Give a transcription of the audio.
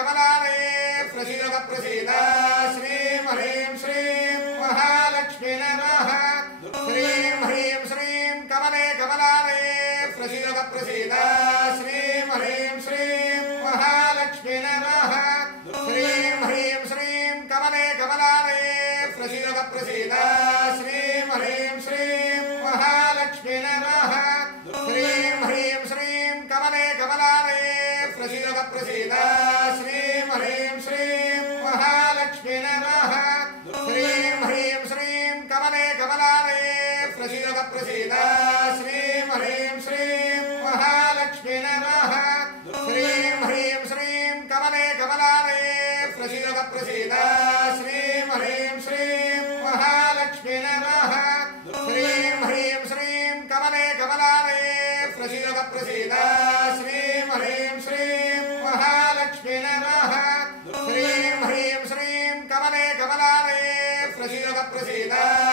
कमलारे प्रसीद प्रसीद श्रीं ह्रीं श्रीं महालक्ष्मी नमः श्रीं ह्रीं श्रीं कमले कमलारे प्रसीद प्रसीद श्रीं ह्रीं श्रीं महालक्ष्मी नमः श्रीं ह्रीं श्रीं कमले कमलारे प्रसीद प्रसीद श्रीं ह्रीं श्रीं महालक्ष्मी नमः श्रीं ह्रीं श्रीं कमले कमलारे प्रसीद प्रसीद श्रीं ह्रीं श्रीं महालक्ष्मी नमः श्रीं ह्रीं श्रीं कमले कमलारे प्रसीद प्रसीद श्रीं ह्रीं श्रीं महालक्ष्मी नमः श्रीं ह्रीं श्रीं कमले कमलारे प्रसीद प्रसीद श्रीं ह्रीं श्रीं महालक्ष्मी नमः श्रीं ह्रीं श्रीं कमले कमलारे प्रसीद प्रसीद श्रीं ह्रीं श्रीं महालक्ष्मी नमः श्रीं ह्रीं श्रीं कमले कमलारे प्रसीद प्रसीद